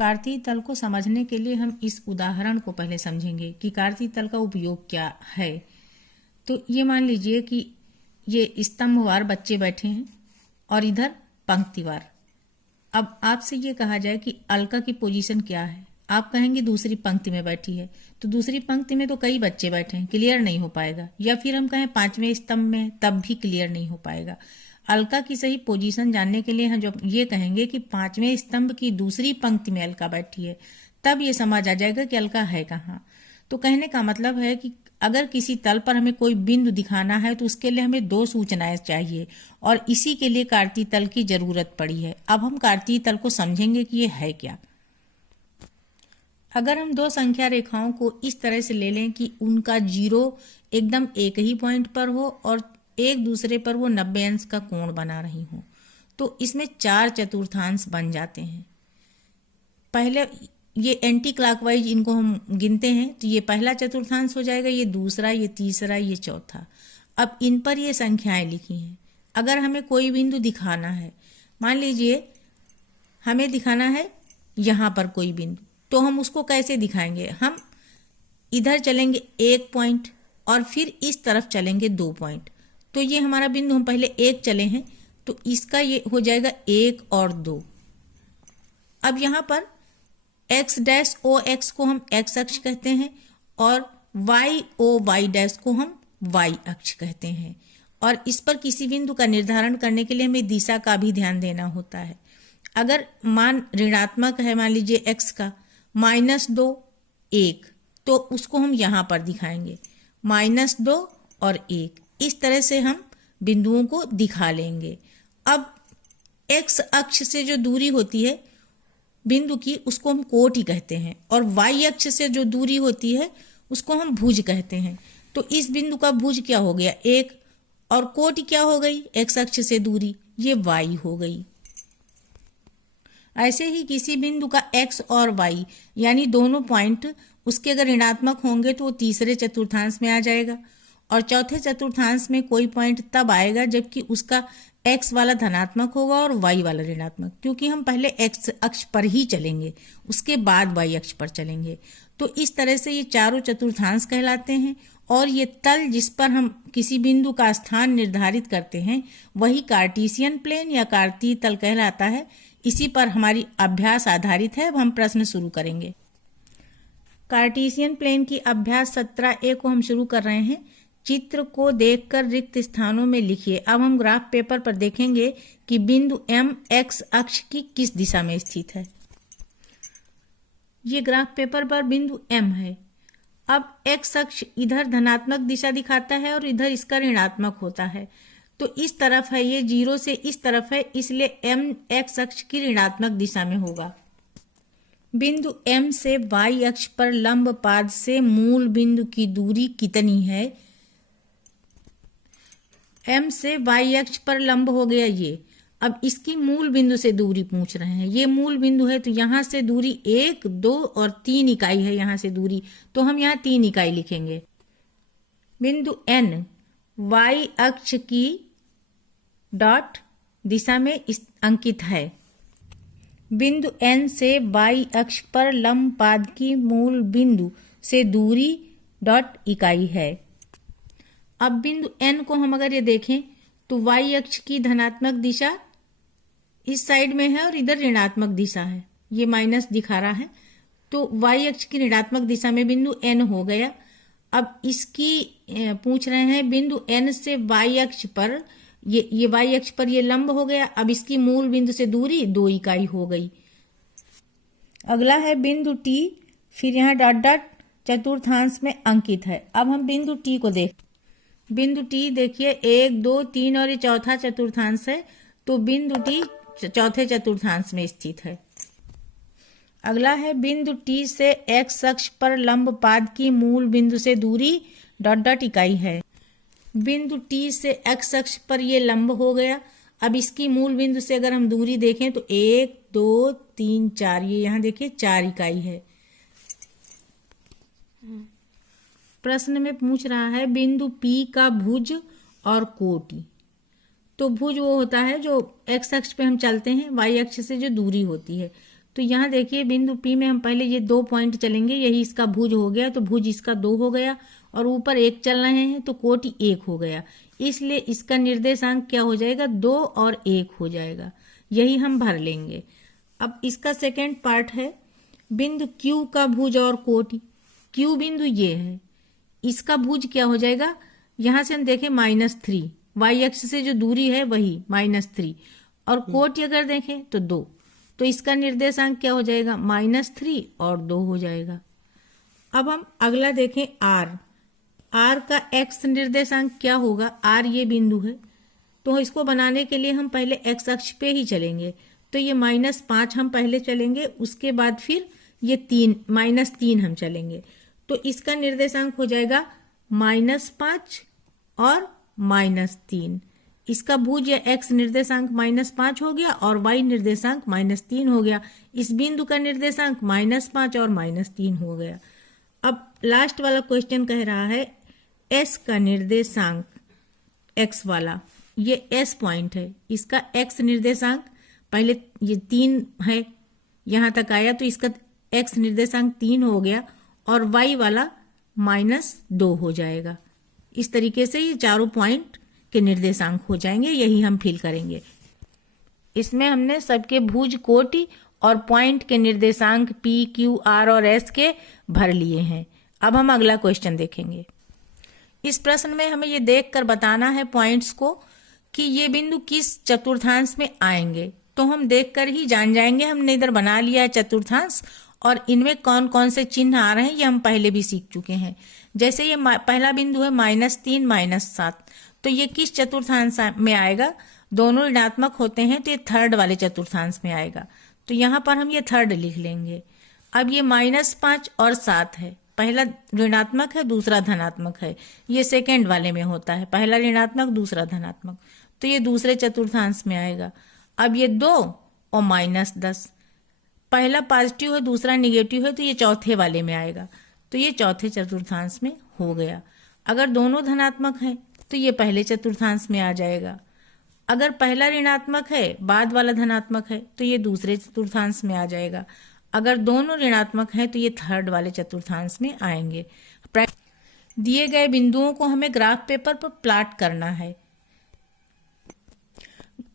कार्तीय तल को समझने के लिए हम इस उदाहरण को पहले समझेंगे कि कार्तीय तल का उपयोग क्या है। तो ये मान लीजिए कि ये स्तंभवार बच्चे बैठे हैं और इधर पंक्तिवार। अब आपसे ये कहा जाए कि अलका की पोजीशन क्या है, आप कहेंगे दूसरी पंक्ति में बैठी है। तो दूसरी पंक्ति में तो कई बच्चे बैठे हैं, क्लियर नहीं हो पाएगा। या फिर हम कहें 5वें स्तंभ में, तब भी क्लियर नहीं हो पाएगा। अलका की सही पोजीशन जानने के लिए हम जब ये कहेंगे कि 5वें स्तंभ की दूसरी पंक्ति में अलका बैठी है, तब ये समझ आ जाएगा कि अलका है कहाँ। तो कहने का मतलब है कि अगर किसी तल पर हमें कोई बिंदु दिखाना है तो उसके लिए हमें 2 सूचनाएं चाहिए और इसी के लिए कार्तीय तल की जरूरत पड़ी है। अब हम कार्तीय तल को समझेंगे कि ये है क्या। अगर हम 2 संख्या रेखाओं को इस तरह से ले लें कि उनका 0 एकदम एक ही पॉइंट पर हो और एक दूसरे पर वो 90 अंश का कोण बना रही हो, तो इसमें 4 चतुर्थांश बन जाते हैं। पहले ये एंटी क्लॉकवाइज इनको हम गिनते हैं, तो ये पहला चतुर्थांश हो जाएगा, ये दूसरा, ये तीसरा, ये चौथा। अब इन पर ये संख्याएं लिखी हैं। अगर हमें कोई बिंदु दिखाना है, मान लीजिए हमें दिखाना है यहाँ पर कोई बिंदु, तो हम उसको कैसे दिखाएंगे? हम इधर चलेंगे 1 पॉइंट और फिर इस तरफ चलेंगे 2 पॉइंट। तो ये हमारा बिंदु, हम पहले 1 चले हैं तो इसका ये हो जाएगा 1 और 2। अब यहाँ पर x डैश ओ एक्स को हम x अक्ष कहते हैं और y ओ y डैश को हम y अक्ष कहते हैं। और इस पर किसी बिंदु का निर्धारण करने के लिए हमें दिशा का भी ध्यान देना होता है। अगर मान ऋणात्मक है, मान लीजिए x का -2 1, तो उसको हम यहाँ पर दिखाएंगे -2 और 1। इस तरह से हम बिंदुओं को दिखा लेंगे। अब x अक्ष से जो दूरी होती है बिंदु की, उसको हम कोटि कहते हैं और y अक्ष से जो दूरी होती है उसको हम भुज कहते हैं। तो इस बिंदु का भुज क्या हो गया? 1, और कोटि क्या हो गई? x अक्ष से दूरी, ये y हो गई। ऐसे ही किसी बिंदु का x और y यानी दोनों पॉइंट उसके अगर ऋणात्मक होंगे तो वो तीसरे चतुर्थांश में आ जाएगा और चौथे चतुर्थांश में कोई पॉइंट तब आएगा जबकि उसका x वाला धनात्मक होगा और y वाला ऋणात्मक, क्योंकि हम पहले x अक्ष पर ही चलेंगे, उसके बाद y अक्ष पर चलेंगे। तो इस तरह से ये चारों चतुर्थांश कहलाते हैं और ये तल जिस पर हम किसी बिंदु का स्थान निर्धारित करते हैं वही कार्टेशियन प्लेन या कार्तीय तल कहलाता है। इसी पर हमारी अभ्यास आधारित है। अब हम प्रश्न शुरू करेंगे। कार्टेशियन प्लेन की अभ्यास 17A को हम शुरू कर रहे हैं। चित्र को देखकर रिक्त स्थानों में लिखिए। अब हम ग्राफ पेपर पर देखेंगे कि बिंदु M x अक्ष की किस दिशा में स्थित है। ये ग्राफ पेपर पर बिंदु M है। अब x अक्ष इधर धनात्मक दिशा दिखाता है और इधर इसका ऋणात्मक होता है। तो इस तरफ है, ये 0 से इस तरफ है, इसलिए M x अक्ष की ऋणात्मक दिशा में होगा। बिंदु M से y अक्ष पर लंब पाद से मूल बिंदु की दूरी कितनी है? M से y अक्ष पर लंब हो गया ये। अब इसकी मूल बिंदु से दूरी पूछ रहे हैं। ये मूल बिंदु है तो यहाँ से दूरी 1, 2 और 3 इकाई है यहाँ से दूरी, तो हम यहाँ 3 इकाई लिखेंगे। बिंदु N y अक्ष की डॉट दिशा में अंकित है। बिंदु N से y अक्ष पर लंब पाद की मूल बिंदु से दूरी डॉट इकाई है। अब बिंदु N को हम अगर ये देखें तो y अक्ष की धनात्मक दिशा इस साइड में है और इधर ऋणात्मक दिशा है, ये माइनस दिखा रहा है। तो y अक्ष की ऋणात्मक दिशा में बिंदु N हो गया। अब इसकी पूछ रहे हैं बिंदु N से y अक्ष पर, ये y अक्ष पर ये लंब हो गया। अब इसकी मूल बिंदु से दूरी 2 इकाई हो गई। अगला है बिंदु T, फिर यहाँ डॉट डॉट चतुर्थांश में अंकित है। अब हम बिंदु T को देख, बिंदु T देखिए 1, 2, 3 और ये चौथा चतुर्थांश है, तो बिंदु T चौथे चतुर्थांश में स्थित है। अगला है बिंदु T से x अक्ष पर लंब पाद की मूल बिंदु से दूरी डॉट डॉट इकाई है। बिंदु T से x अक्ष पर ये लंब हो गया। अब इसकी मूल बिंदु से अगर हम दूरी देखें तो 1, 2, 3, 4, ये यहाँ देखिए 4 इकाई है। प्रश्न में पूछ रहा है बिंदु P का भुज और कोटि। तो भुज वो होता है जो x अक्ष पे हम चलते हैं, y अक्ष से जो दूरी होती है। तो यहाँ देखिए बिंदु P में हम पहले ये 2 पॉइंट चलेंगे, यही इसका भुज हो गया, तो भुज इसका 2 हो गया और ऊपर 1 चल रहे हैं तो कोटि 1 हो गया, इसलिए इसका निर्देशांक क्या हो जाएगा, 2 और 1 हो जाएगा। यही हम भर लेंगे। अब इसका सेकेंड पार्ट है बिंदु Q का भुज और कोटि। Q बिंदु ये है, इसका भुज क्या हो जाएगा, यहां से हम देखें -3, वाई अक्ष से जो दूरी है वही -3, और कोटि अगर देखें तो 2, तो इसका निर्देशांक क्या हो जाएगा, -3 और 2 हो जाएगा। अब हम अगला देखें R का x निर्देशांक क्या होगा, R ये बिंदु है, तो इसको बनाने के लिए हम पहले x अक्ष पे ही चलेंगे, तो ये -5 हम पहले चलेंगे, उसके बाद फिर ये -3 हम चलेंगे, तो इसका निर्देशांक हो जाएगा -5 और -3। इसका भुज या x निर्देशांक -5 हो गया और y निर्देशांक -3 हो गया। इस बिंदु का निर्देशांक -5 और -3 हो गया। अब लास्ट वाला क्वेश्चन कह रहा है s का निर्देशांक, x वाला, ये s पॉइंट है, इसका x निर्देशांक पहले ये 3 है, यहां तक आया तो इसका x निर्देशांक 3 हो गया और y वाला -2 हो जाएगा। इस तरीके से ये चारों पॉइंट के निर्देशांक हो जाएंगे, यही हम फिल करेंगे। इसमें हमने सबके भुज, कोटि और पॉइंट के निर्देशांक P, Q, R और S के भर लिए हैं। अब हम अगला क्वेश्चन देखेंगे। इस प्रश्न में हमें ये देखकर बताना है पॉइंट्स को कि ये बिंदु किस चतुर्थांश में आएंगे, तो हम देखकर ही जान जाएंगे। हमने इधर बना लिया है चतुर्थांश और इनमें कौन कौन से चिन्ह आ रहे हैं ये हम पहले भी सीख चुके हैं। जैसे ये पहला बिंदु है -3 -7, तो ये किस चतुर्थांश में आएगा, दोनों ऋणात्मक होते हैं तो ये थर्ड वाले चतुर्थांश में आएगा, तो यहाँ पर हम ये थर्ड लिख लेंगे। अब ये -5 और 7 है, पहला ऋणात्मक है दूसरा धनात्मक है, ये सेकेंड वाले में होता है, पहला ऋणात्मक दूसरा धनात्मक, तो ये दूसरे चतुर्थांश में आएगा। अब ये 2 और -10, पहला पॉजिटिव है दूसरा निगेटिव है, तो ये चौथे वाले में आएगा, तो ये चौथे चतुर्थांश में हो गया। अगर दोनों धनात्मक हैं तो ये पहले चतुर्थांश में आ जाएगा। अगर पहला ऋणात्मक है बाद वाला धनात्मक है तो ये दूसरे चतुर्थांश में आ जाएगा। अगर दोनों ऋणात्मक हैं तो ये थर्ड वाले चतुर्थांश में आएंगे। दिए गए बिंदुओं को हमें ग्राफ पेपर पर प्लॉट करना है।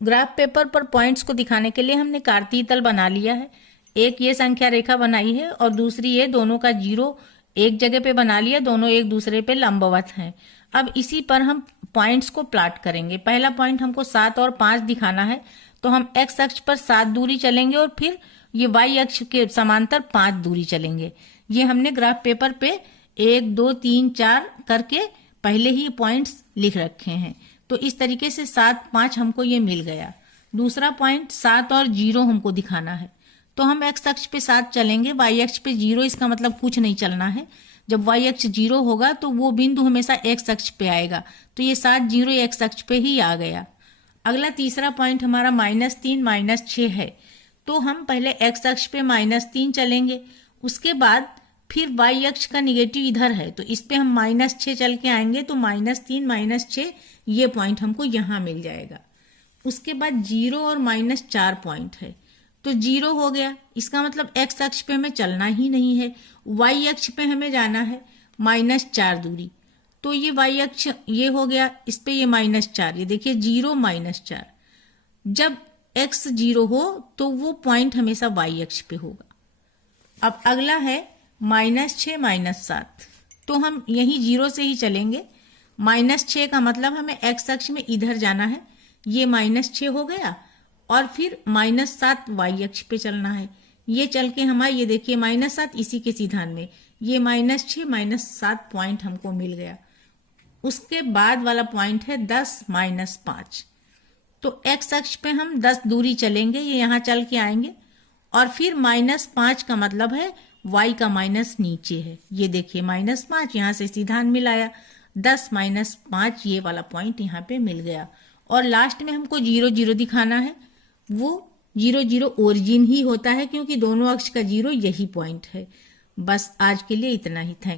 ग्राफ पेपर पर पॉइंट्स को दिखाने के लिए हमने कार्तीय तल बना लिया है। एक ये संख्या रेखा बनाई है और दूसरी ये, दोनों का जीरो एक जगह पे बना लिया, दोनों एक दूसरे पे लंबवत हैं। अब इसी पर हम पॉइंट्स को प्लॉट करेंगे। पहला पॉइंट हमको 7 और 5 दिखाना है, तो हम x अक्ष पर 7 दूरी चलेंगे और फिर ये y अक्ष के समांतर 5 दूरी चलेंगे। ये हमने ग्राफ पेपर पे 1 2 3 4 करके पहले ही पॉइंट्स लिख रखे हैं, तो इस तरीके से 7 5 हमको ये मिल गया। दूसरा पॉइंट 7 और 0 हमको दिखाना है, तो हम x अक्ष पे 7 चलेंगे, y अक्ष पे 0, इसका मतलब कुछ नहीं चलना है। जब y अक्ष 0 होगा तो वो बिंदु हमेशा x अक्ष पे आएगा, तो ये 7 0 x अक्ष पे ही आ गया। अगला तीसरा पॉइंट हमारा -3 -6 है, तो हम पहले x अक्ष पे -3 चलेंगे, उसके बाद फिर y अक्ष का निगेटिव इधर है तो इस पे हम -6 चल के आएंगे, तो -3 -6 ये पॉइंट हमको यहाँ मिल जाएगा। उसके बाद 0 और -4 पॉइंट है, तो 0 हो गया, इसका मतलब x अक्ष पे हमें चलना ही नहीं है, y अक्ष पे हमें जाना है -4 दूरी, तो ये y अक्ष ये हो गया, इस पे ये -4, ये देखिए 0 -4। जब x 0 हो तो वो पॉइंट हमेशा y अक्ष पे होगा। अब अगला है -6 -7, तो हम यही 0 से ही चलेंगे। -6 का मतलब हमें x अक्ष में इधर जाना है, ये -6 हो गया, और फिर -7 y अक्ष पे चलना है। ये चल के हमारा ये देखिए -7 इसी के सीधान में, ये -6 -7 पॉइंट हमको मिल गया। उसके बाद वाला पॉइंट है 10 -5, तो x अक्ष पे हम 10 दूरी चलेंगे, ये यहाँ चल के आएंगे, और फिर -5 का मतलब है y का माइनस नीचे है, ये देखिए -5 यहाँ से सीधान मिलाया, 10 -5 ये वाला पॉइंट यहाँ पे मिल गया। और लास्ट में हमको 0 0 दिखाना है, वो 0 0 ओरिजिन ही होता है क्योंकि दोनों अक्ष का 0 यही पॉइंट है। बस आज के लिए इतना ही, थैंक